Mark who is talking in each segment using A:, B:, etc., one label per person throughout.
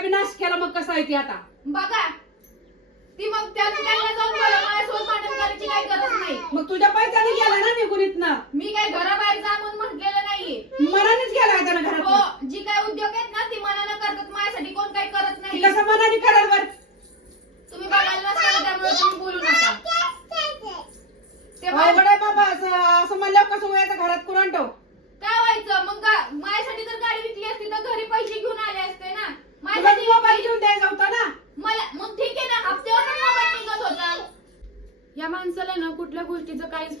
A: त्या बी नाश केला मग कसं आहे ती आता?
B: बघा. ती मग त्याला त्यांना जाऊन बोला माझ्यासोबत भांडण करायची काही गरज नाही.
A: मग तुझ्या पैशाने गेला ना निघून इथनं
B: मी काय घराबाहेर जा म्हणून म्हटलेलं नाहीये.
A: मनानेच गेला का त्यानं घरात
B: हो जी काय उद्योग आहेत ना ती मनानं करतात माझ्यासाठी कोण काही करत
A: ती
B: नाही
A: कसं मनाने कराल बर
B: तुम्ही बघायला नसताना त्यामुळे तुम्ही बोलू नका ते
A: अवघड
B: बघ-
A: आहे बाबा असं असं म्हणल्यावर कसं व्हायचं घरात कुरण ठेव
B: काय व्हायचं मग गा- माझ्यासाठी जर गाडी विकली असती तर घरी पैसे घेऊन आले असते ना
A: तुला
B: माझ्यासाठी
A: मोबाईल घेऊन द्यायचा होता ना
B: मला मग ठीक आहे ना हप्त्यावर मोबाईल निघत होता या माणसाला ना कुठल्या गोष्टीचा काहीच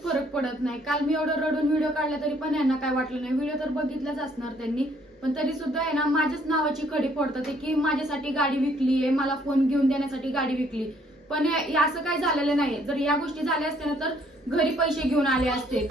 B: पडत नाही. काल मी एवढं रडून व्हिडिओ काढला तरी पण यांना काय वाटलं नाही. व्हिडिओ तर बघितलाच असणार त्यांनी. पण तरी सुद्धा आहे ना माझ्याच नावाची खडी फोडतात की माझ्यासाठी गाडी विकली आहे मला फोन घेऊन देण्यासाठी गाडी विकली. पण असं काय झालेलं नाही जर या गोष्टी झाल्या असत्या ना तर घरी पैसे घेऊन आले असते.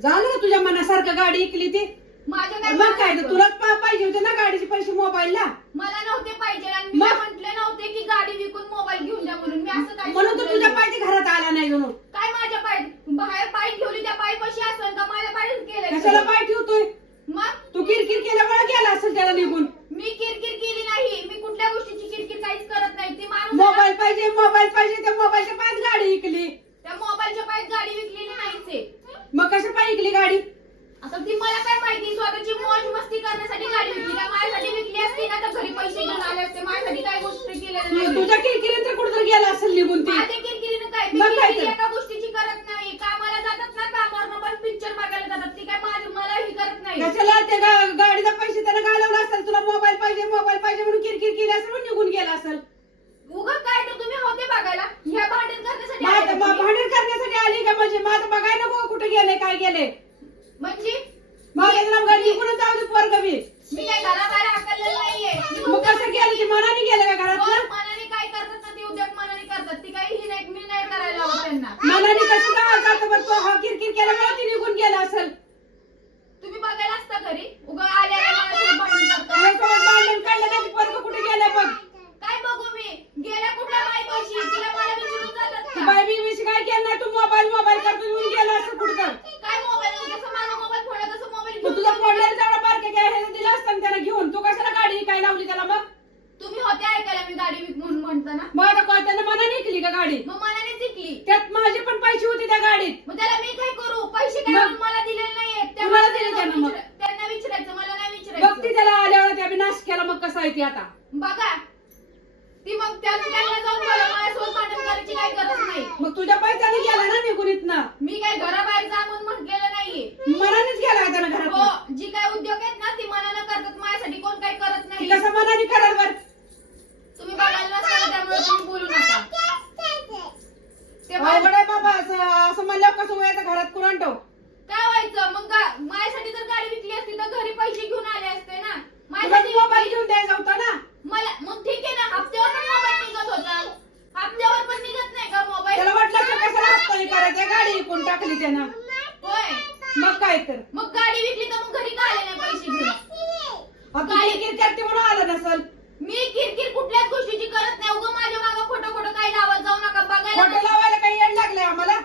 A: झालं तुझ्या मनासारखं गाडी ऐकली ती?
B: माझ्या काय
A: मग काय तुलाच पाहिजे होते ना गाडीचे पैसे मोबाईलला
B: मला नव्हते पाहिजे आणि मी
A: मग?
B: काय म्हटले नव्हते की गाडी विकून मोबाईल घेऊन द्या म्हणून मी असं काय
A: म्हणून तर
B: सांगितलं
A: तुझ्या
B: नाही.
A: पायची घरात आला नाही म्हणून
B: काय माझ्या पाय बाहेर पाय ठेवली त्या पाय कशी असेल का माझ्या पायच
A: कशाला
B: केलं
A: पाय ठेवतोय
B: मग
A: तू किरकिर केल्यामुळे गेला असेल त्याला निघून
B: मी किरकिर केली नाही मी कुठल्या गोष्टीची किरकिर काहीच करत नाही ती माणूस
A: मोबाईल पाहिजे मोबाईल पाहिजे त्या मोबाईलच्या पायच गाडी ऐकली
B: त्या मोबाईलच्या पायत गाडी विकलेली नाहीच आहे
A: मग कशा पाय ऐकली गाडी
B: आता ती मला काय माहिती स्वतःची मौज मस्ती करण्यासाठी गाडी विकली काय माझ्यासाठी विकली असती ना तर घरी पैसे घेऊन आले असते माझ्यासाठी काय गोष्ट केलेल्या
A: तु-
B: नाही
A: तुझ्या किरकिरीत तर कुठं गेला असेल निघून ती
B: माझ्या किरकिरीनं काय मी
A: मग काय
B: किरकिर
A: तर?
B: एका गोष्टीची करत नाही कामाला जातात ना कामावर पण पिक्चर बघायला जातात ती काय माझं मला ही करत नाही
A: कशाला ते गा- गाडीचा पैसे त्यानं घालवला असेल तुला मोबाईल पाहिजे मोबाईल पाहिजे म्हणून किरकिर केली असेल म्हणून निघून गेला असेल
B: उगा काय तर तुम्ही होते बघायला ह्या भांडण करण्यासाठी आले
A: माझं
B: का
A: मा-
B: तुम्ही?
A: भांडण करण्यासाठी आली का म्हणजे माझं बघाय नको कुठे गेले काय गेले
B: म्हणजे?
A: मग जाऊ दे पोरग मी
B: मी काय घराबाहेर हाकललेलं नाहीये. मी
A: मग कसं गेलं की मनाने गेलं का घरात
B: मनाने काय करतात ना ते उद्योग मनाने करतात. ती काही ही नाही मी नाही करायला लावत त्यांना.
A: मनाने कसं काय जातं बरं तो हा किरकिर केल्यामुळे ती निघून गेला असेल.
B: तुम्ही बघायला असता घरी? उगा आले आले माझ्यासोबत भांडण करता
A: त्याच्यासोबत भांडण काढलं नाही पोरग कुठे गेलं बघ
B: काय बघू मी गेल्या कुठल्या बाई पैशी तिला मला विचारून जातात
A: ती
B: का?
A: बाई मी विषय काय केलं नाही तू मोबाईल मोबाईल करतो येऊन गेला असेल कुठं तर.
B: काय मोबाईल जसं माझा मोबाईल फोडला तसं मोबाईल
A: मग तुझा फोडलेला तेवढा बारके काय हे दिला असतं ना त्याला घेऊन तू कशाला गाडी काय लावली त्याला मग
B: तुम्ही होते ऐकायला मी गाडी विक म्हणून म्हणताना
A: मग आता काय त्यानं मनाने ऐकली का गाडी?
B: मग मनाने जिंकली
A: त्यात माझे पण पैसे होते त्या गाडीत.
B: मग त्याला मी काय करू? पैसे काय
A: मग?
B: मला दिलेले नाहीयेत? त्या
A: कुणाला
B: माणसाला
A: दिले त्यानं मग?
B: विचारा- त्यांना विचारायचं मला नाही
A: बघ ती
B: विचारायचं
A: त्याला आल्यावर त्या नाश केला मग कसं आहे ती आता?
B: बघा. ती मग त्याला त्यांना जाऊन बोला माझ्यासोबत भांडण करायची काही गरज नाही.
A: मग तुझ्या पैशाने गेला ना निघून इथनं
B: मी काय घराबाहेर जा म्हणून म्हटलेलं नाहीये.
A: मनानेच गेला का त्यानं घरात
B: हो जी काय उद्योग आहेत ना ती मनानं करतात माझ्यासाठी कोण काही करत नाही.
A: कसं मनाने कराल बर
B: तुम्ही बघायला नसताना त्यामुळे तुम्ही बोलू नका ते बघ-
A: अवघड आहे बाबा असं असं म्हणल्यावर कसं व्हायचं घरात कुरण ठेव
B: काय व्हायचं मग गा- माझ्यासाठी जर गाडी विकली असती तर घरी पैसे घेऊन आले असते ना
A: तुला
B: माझ्यासाठी
A: मोबाईल घेऊन द्यायचा होता ना
B: मला मग ठीक आहे ना हप्त्यावर पण मोबाईल निघत होता हप्त्यावर पण निघत नाही का मोबाईल
A: त्याला वाटलं की कशाला हप्ता करायचं गाडी टाकली त्यानं
B: होय.
A: मग काय तर.
B: मग गाडी विकली तर मग घरी का आले नाही पैसे घेऊन?
A: आता किरकिर करते म्हणून आलं नसल.
B: मी किरकिर कुठल्याच गोष्टीची करत नाही. उगा माझ्या मागं खोटं खोटं काही लावत जाऊ नका बघायला
A: खोटं लावायला काही येड लागलंय आम्हाला?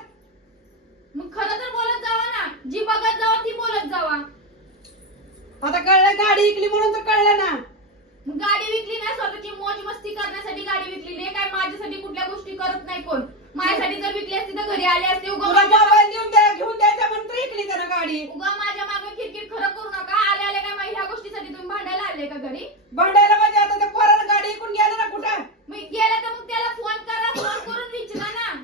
B: मग खरं तर बोलत जावा ना. जी बघत जावा ती बोलत जावा.
A: आता कळलं गाडी विकली म्हणून तर कळलं ना.
B: मग गाडी विकली ना स्वतःची मोज मस्ती करण्यासाठी गाडी विकली. नाही काय माझ्यासाठी कुठल्या गोष्टी करत नाही कोण? माझ्यासाठी जर तर घरी आले असते उगा
A: तुला
B: माझ्या
A: मोबाईल घेऊन द्या घेऊन द्यायचा म्हणून तर त्यानं गाडी.
B: उगा माझ्या मागे किरकिर खरं करू नका आले आले काय ह्या गोष्टीसाठी तुम्ही भांडायला आले का घरी
A: भांडायला म्हणजे आता त्या पोरानं गाडी विकून गेलं ना कुठं
B: मी गेला तर मग त्याला फोन करा फोन करून विचारा ना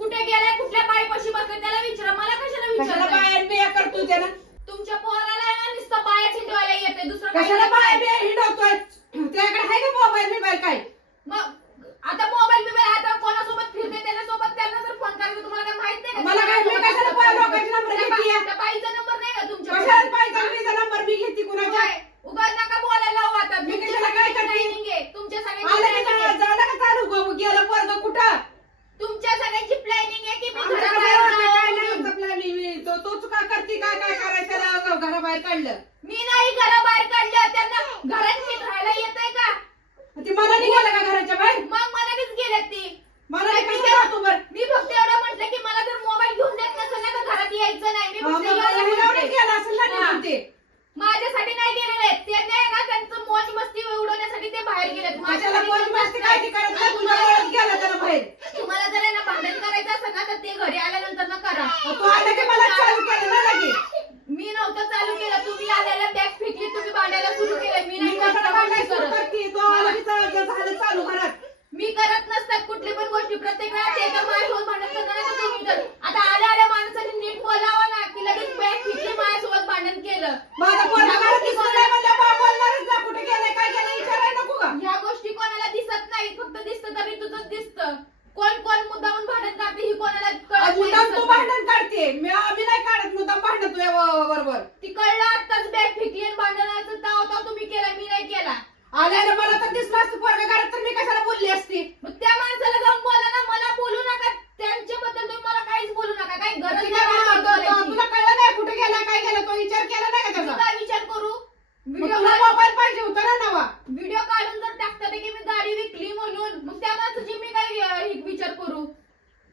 B: कुठे गेलाय कुठल्या पायपाशी बसलाय त्याला विचारा मला कशाला
A: कशाला
B: विचारताय
A: बाहेर बिया करतो त्यानं
B: तुमच्या पोराला आहे ना नुसतं पाया चिटवायला येते दुसरं काही
A: कशाला
B: येत
A: बाहेर
B: नाही.
A: बिया हिंडवतोय त्याकडे आहे का मोबाईल बिबाईल काय
B: मग आता मोबाईल बिबाईल आता कोणासोबत फिरते त्याच्यासोबत त्यांना जर फोन करायचं तुम्हाला काय माहीत नाही का?
A: मला काय मी कशाला पा- लोकांचे नंबर
B: त्या
A: घेतीये?
B: बा- त्या बाईचा नंबर नाही का तुमच्या
A: कशाला पाहिजे मीचा नंबर मी घेते कुणाच्या
B: उगाच नका बोलायला लावू आता
A: मी
B: तुमच्या
A: कशाला काय
B: सगळ्यांची
A: करते?
B: planning आहे. तुमच्या
A: आलं का
B: सगळ्यांची
A: जा-
B: planning आहे.
A: झालं का चालू ग- गेलं पोरग कुठं
B: तुमच्या सगळ्यांची प्लॅनिंग आहे की मी
A: आमच्या
B: घराबाहेर
A: घरावर
B: जावं
A: काय नाही
B: म्हणून.
A: आमचं planning. मी- तो तोच का करते काय काय करायचं त्याला घराबाहेर काढलं
B: मी नाही घराबाहेर काढलं त्यांना घरात नीट राहायला येतंय का
A: ती मनाने गेलं का घराच्या बाहेर
B: मग मनानेच गेलेत ती
A: मनाने
B: मी
A: कसं
B: तेव्हा-
A: राहतो बरं
B: मी फक्त एवढं म्हटलं की मला जर मोबाईल घेऊन देत नसेल ना तर घरात यायचं नाही मी
A: हा,
B: फक्त
A: मग
B: एवढं
A: एवढंच
B: म्हटले.
A: गेलं असेल ना
B: हा.
A: निघून ते
B: वेळा ते तर माझ्यासोबत भांडण करणार नाही तर तुम्ही तर आता आल्या आल्या माणसाने नीट बोलावं ना की लगेच बॅग फिटली माझ्यासोबत भांडण केलं
A: माझा पोरगा मला दिसलं नाही म्हणलं बा बोलणारच ना कुठे गेलाय काय गेलं विचारायला नको का
B: ह्या गोष्टी कोणाला दिसत नाही फक्त दिसत तरी तुझंच दिसतं. कोण कोण मुद्दामून भांडण काढते ही कोणाला कळत
A: मुद्दाम तू
B: नाही.
A: भांडण काढते. मी आम्ही नाही काढत मुद्दाम भांडण तुझ्या ब- बरोबर
B: ती कळलं आत्ताच बॅग फेकली आणि भांडणाचं ताव ताव तुम्ही केला मी नाही केला.
A: आल्याने मला तर दिसलं असतं पोरगा घरात तर मी कशाला बोलली असती?
B: मग त्या माणसाला जाऊन बोला ना मला बोलू नका त्यांच्याबद्दल तुम्ही मला काहीच बोलू नका काही गरज
A: तुला
B: नाही मला बोलायची.
A: तुला कळलं नाही कुठे गेला काय गेला तो विचार केला नाही का
B: मी
A: त्याचा
B: काय विचार करू
A: मग
B: व्हिडिओ
A: तुला मोबाईल पाहिजे होता ना नवा
B: व्हिडिओ काढून जर टाकतात की मी गाडी विकली म्हणून मग त्या माणसाची मी काय अं, हे विचार करू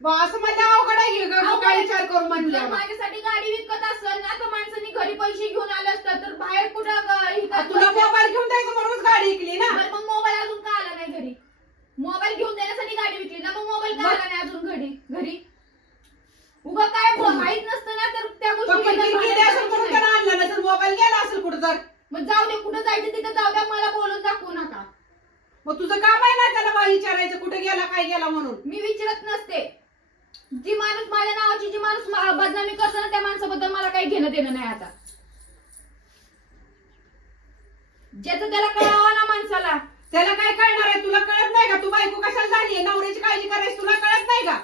A: बा, असं म्हणलं अवघड आहे ग, विचार करू
B: जर
A: म्हणलं
B: माझ्यासाठी गाडी विकत असेल ना तर माणसांनी घरी पैसे घेऊन आले असतात तर बाहेर कुठं हे करत
A: तुला
B: बसतात?
A: मोबाईल घेऊन द्यायचं म्हणूनच गाडी ऐकली ना?
B: बरं मग मोबाईल अजून का आला नाही घरी? मोबाईल घेऊन देण्यासाठी गाडी विकली ना मग मोबाईल का
A: मग-
B: आला नाही अजून घरी? घरी? उभं काय ब- माहीत नसतं ना तर त्या
A: तो
B: गोष्टी
A: किरकिर केली असेल म्हणून त्यानं आणलं नसेल मोबाईल गेला असेल कुठं तर?
B: मग जाऊ दे कुठं जायचं तिथं जाऊ द्या मला बोलून दाखवू नका.
A: मग तुझं काम आहे ना त्याला बा विचारायचं कुठे गेला काय गेला म्हणून?
B: मी विचारत नसते. जी माणूस माझ्या नावाची जी माणूस मा- बदनामी करतो ना त्या माणसाबद्दल मला काही घेणं देणं नाही आता. ज्याचं त्याला कळावं ना माणसाला
A: त्याला काय कळणार आहे? तुला कळत नाही का? तू बायको कशाला झाली नवऱ्याची काळजी करायची तुला कळत नाही का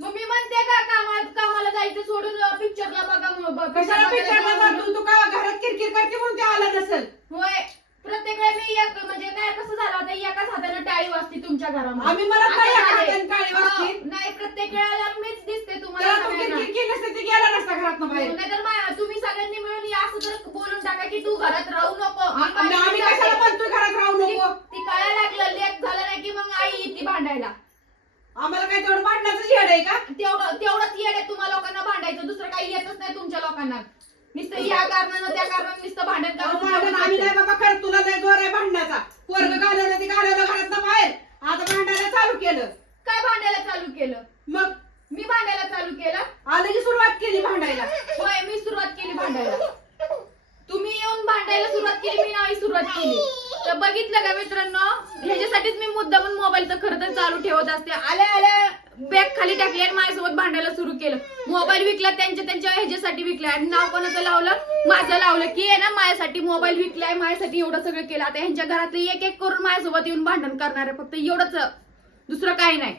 B: मग मी म्हणते का कामात कामाला जायचं सोडून पिक्चरला बघा म- ब-
A: कशाला
B: picture
A: पिक्चरला
B: बघायला
A: जा तू तू का घरात किरकिर करते म्हणून ते आलं नसेल
B: होय प्रत्येक वेळेला मी एक म्हणजे काय कसं झालं आता एकाच हाताने टाळी वाजते तुमच्या घरामध्ये
A: आम्ही म्हणत नाही
B: आता
A: एका
B: झाले.
A: हाताने टाळी वाजते.
B: हो, नाही प्रत्येक वेळेला मीच दिसते तुम्हाला
A: त्याला तू
B: सगळ्यांना.
A: किरकिर केली नसते ती बाहेर.
B: नाहीतर मा- तुम्ही सगळ्यांनी मिळून या असं तर बोलून टाका की तू घरात राहू नको. मी
A: आम्ही
B: जाते.
A: कशाला म्हणतोय घरात राहू
B: ती
A: नको?
B: ती कळायला लागलं लेख झालं नाही की मग आई येते भांडायला.
A: आम्हाला काय तेवढं भांडणाचं येड आहे का?
B: तेवढं तेवढंच येड आहे तुम्हा लोकांना भांडायचं दुसरं काही येतच नाही तुमच्या लोकांना. नुसतं या कारणानं त्या कारणानं नुसतं भांडण
A: अहो, भांडण आम्ही नाही बाबा खरं तुला लय जोर आहे भांडणाचा पोरग घालवलं ते घालवलं घरात बाहेर. आता भांडायला चालू केलं.
B: काय भांडायला चालू केलं?
A: मग
B: मी भांडायला चालू केलं
A: आलं की सुरुवात केली भांडायला
B: होय मी सुरुवात केली भांडायला तुम्ही येऊन भांडायला सुरुवात केली मी नाही तर बघितलं का मित्रांनो? ह्याच्यासाठीच मी मुद्दा पण मोबाईल तर खरं तर चालू ठेवत असते. आल्या आल्या बॅग खाली टाकली आणि माझ्यासोबत भांडायला सुरू केलं. मोबाईल विकला त्यांच्या त्यांच्या ह्याच्यासाठी विकला आणि नाव कोणाचं लावलं? माझं लावलं. की आहे ना माझ्यासाठी मोबाईल विकलाय माझ्यासाठी एवढं सगळं केलं. आता ह्यांच्या घरातले एक एक करून माझ्यासोबत येऊन भांडण करणार आहे. फक्त एवढंच. दुसरं काही नाही.